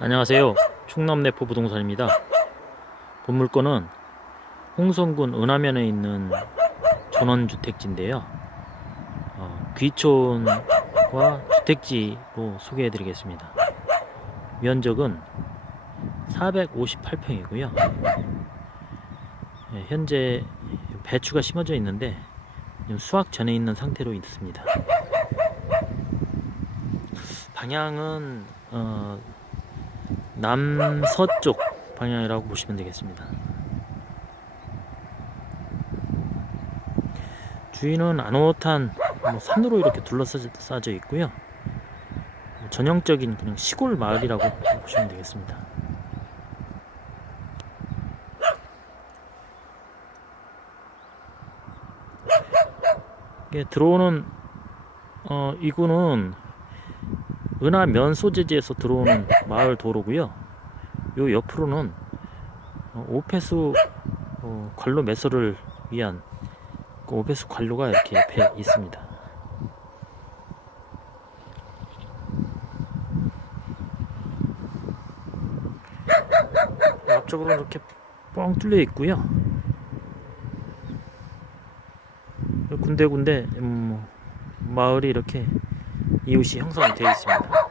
안녕하세요. 충남 내포 부동산입니다. 본 물건은 홍성군 은하면에 있는 전원주택지인데요. 어, 귀촌과 주택지로 소개해드리겠습니다. 면적은 458평이고요. 예, 현재 배추가 심어져 있는데 수확 전에 있는 상태로 있습니다. 방향은 어, 남서쪽 방향이라고 보시면 되겠습니다. 주위는 아노탄 뭐 산으로 이렇게 둘러싸져 있고요. 뭐 전형적인 그냥 시골 마을이라고 보시면 되겠습니다. 이게 들어오는 어, 이구는 은하 면 소재지에서 들어오는 마을 도로고요. 요 옆으로는 어, 오페수 어, 관로 매설을 위한 그 오페수 관로가 이렇게 옆에 있습니다. 앞쪽으로 이렇게 뻥 뚫려 있고요. 군데군데 음, 마을이 이렇게 이웃이 형성이 되어 있습니다.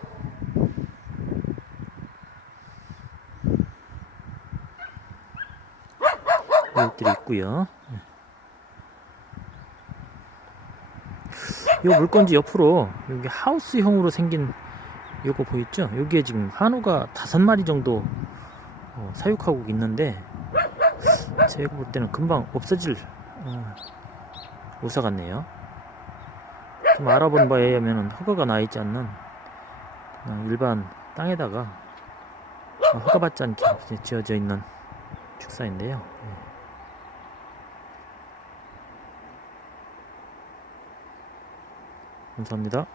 이웃들이 있고요. 이 물건지 옆으로 여기 하우스형으로 생긴 요거 보이죠? 여기에 지금 한우가 다섯 마리 정도 어, 사육하고 있는데 제가 볼 때는 금방 없어질 어, 우사 같네요. 좀 알아본 바에 의하면 허가가 나 있지 않는 그냥 일반 땅에다가 어, 허가받지 않게 지어져 있는 축사인데요. 예. 감사합니다.